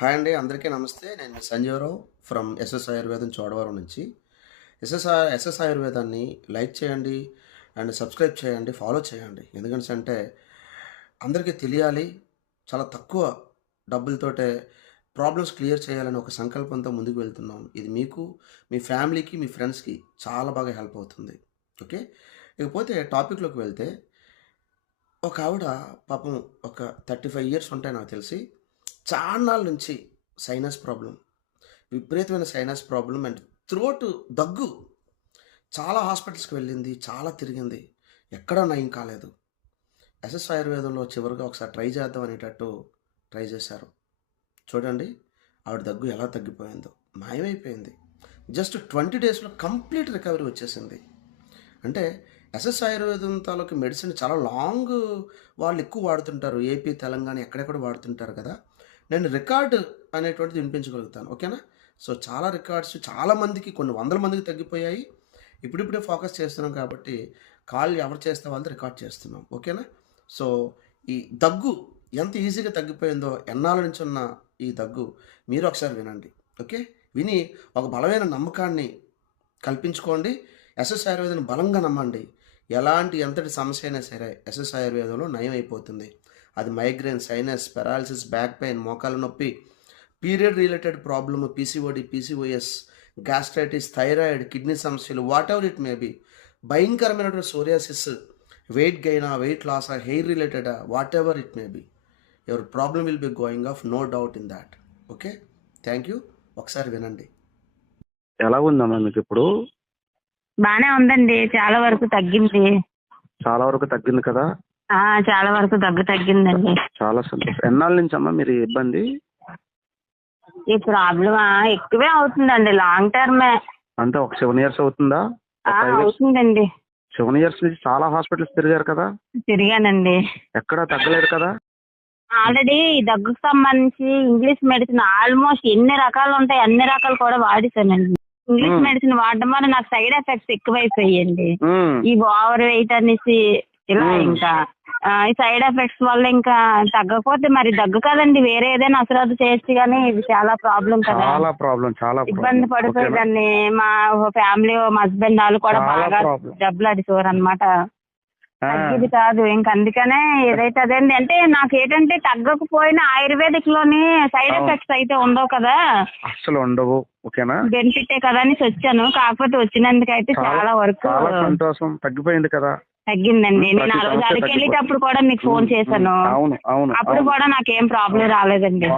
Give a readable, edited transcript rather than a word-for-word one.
Hi అండి, అందరికీ నమస్తే. నేను మీ సంజీవరావు ఫ్రమ్ ఎస్ఎస్ ఆయుర్వేదం చోడవరం నుంచి. ఎస్ఎస్ ఆయుర్వేదాన్ని లైక్ చేయండి అండ్ సబ్స్క్రైబ్ చేయండి, ఫాలో చేయండి. ఎందుకంటే అందరికీ తెలియాలి, చాలా తక్కువ డబ్బులతోటే ప్రాబ్లమ్స్ క్లియర్ చేయాలని ఒక సంకల్పంతో ముందుకు వెళ్తున్నాం. ఇది మీకు, మీ ఫ్యామిలీకి, మీ ఫ్రెండ్స్కి చాలా బాగా హెల్ప్ అవుతుంది. ఓకే, ఇకపోతే టాపిక్లోకి వెళ్తే, ఒక ఆవిడ పాపం ఒక 35 ఇయర్స్ ఉంటాయి నాకు తెలిసి, చాన్నాళ్ళ నుంచి సైనస్ ప్రాబ్లం, విపరీతమైన సైనస్ ప్రాబ్లం అండ్ త్రోట్ దగ్గు. చాలా హాస్పిటల్స్కి వెళ్ళింది, చాలా తిరిగింది, ఎక్కడా నయం కాలేదు. ఎస్ఎస్ ఆయుర్వేదంలో చివరిగా ఒకసారి ట్రై చేద్దాం అనేటట్టు ట్రై చేశారు. చూడండి, ఆవిడ దగ్గు ఎలా తగ్గిపోయిందో, మాయమైపోయింది. జస్ట్ 20 డేస్లో కంప్లీట్ రికవరీ వచ్చేసింది. అంటే ఎస్ఎస్ ఆయుర్వేదం తాలూకు మెడిసిన్ చాలా లాంగ్ వాళ్ళు ఎక్కువ వాడుతుంటారు. ఏపీ, తెలంగాణ ఎక్కడెక్కడ వాడుతుంటారు కదా. నేను రికార్డు అనేటువంటిది వినిపించగలుగుతాను. ఓకేనా? సో చాలా రికార్డ్స్, చాలామందికి, కొన్ని వందల మందికి తగ్గిపోయాయి. ఇప్పుడిప్పుడే ఫోకస్ చేస్తున్నాం కాబట్టి కాల్ ఎవరు చేస్తే వాళ్ళతో రికార్డ్ చేస్తున్నాం. ఓకేనా? సో ఈ దగ్గు ఎంత ఈజీగా తగ్గిపోయిందో, ఎన్నాళ్ళ నుంచి ఉన్న ఈ దగ్గు మీరు ఒకసారి వినండి. ఓకే, విని ఒక బలమైన నమ్మకాన్ని కల్పించుకోండి. ఎస్ఎస్ ఆయుర్వేదాన్ని బలంగా నమ్మండి. ఎంతటి సమస్య అయినా సరే ఎస్ఎస్ ఆయుర్వేదంలో నయం అయిపోతుంది. అది migraine, sinus, paralysis, back pain, మోకాల నొప్పి, period related problem, PCOD, PCOS, gastritis, thyroid, kidney సమస్యలు, whatever it may be, భయంకరమైనటువంటి సోరియాసిస్, వెయిట్ గెయినా, వెయిట్ లాసా, హెయిర్ రిలేటెడా, whatever it may be, your problem will be going off, no doubt in that. Okay, thank you. ఒకసారి వినండి. ఎలా ఉందమ్మా మీకు ఇప్పుడు? బానే ఉందండి, చాలా వరకు తగ్గింది. చాలా వరకు తగ్గింది కదా? చాలా వరకు దగ్గు తగ్గిందండి. చాలా సంతోషం. ఎన్నాళ్ళ నుంచి అమ్మా మీరు ఈ ఇబ్బంది? ఈ ప్రాబ్లం ఎక్కువే అవుతుందండి, లాంగ్ టర్మే. అంటే ఒక 7 years అవుతుందా? అవుతుందండి. 7 years నుంచి చాలా హాస్పిటల్స్ తిరిగారు కదా? తిరిగానండి. ఎక్కడా తగ్గలేదు కదా? ఆల్రెడీ ఈ దగ్గుకు సంబంధించి ఇంగ్లీష్ మెడిసిన్ ఆల్మోస్ట్ ఎన్ని రకాలు ఉంటాయి అన్ని రకాలు కూడా వాడేసానండి. ఇంగ్లీష్ మెడిసిన్ వాడడం వల్ల నాకు సైడ్ ఎఫెక్ట్స్ ఎక్కువైపోయాయండి. ఈ ఓవర్ వెయిట్ అనేసి ఇలా ఇంకా ఈ సైడ్ ఎఫెక్ట్స్ వల్ల ఇంకా తగ్గకపోతే మరి దగ్గు కదండి, వేరే ఏదైనా అసలు చేయొచ్చు కానీ ఇది చాలా ప్రాబ్లం కదా. చాలా ఇబ్బంది పడిపోయేదాన్ని. మా ఫ్యామిలీ, మా హస్బెండ్ వాళ్ళు కూడా బాగా డబ్బులు అడిచేవారు అనమాట. తగ్గేది కాదు. ఇంకా అందుకనే ఏదైతే అదేంటి అంటే నాకు ఏంటంటే తగ్గకపోయినా ఆయుర్వేదిక్ లోని సైడ్ ఎఫెక్ట్స్ అయితే ఉండవు కదా, అసలు ఉండవు. ఓకేనా, బెనిఫిటే కదా అని వచ్చాను. కాకపోతే వచ్చినందుకైతే చాలా వరకు సంతోషం. తగ్గిపోయింది కదా? తగ్గిందండి. నేను ఆ రోజు అరకు వెళ్ళేటప్పుడు కూడా మీకు ఫోన్ చేశాను. అప్పుడు కూడా నాకేం ప్రాబ్లం రాలేదండి.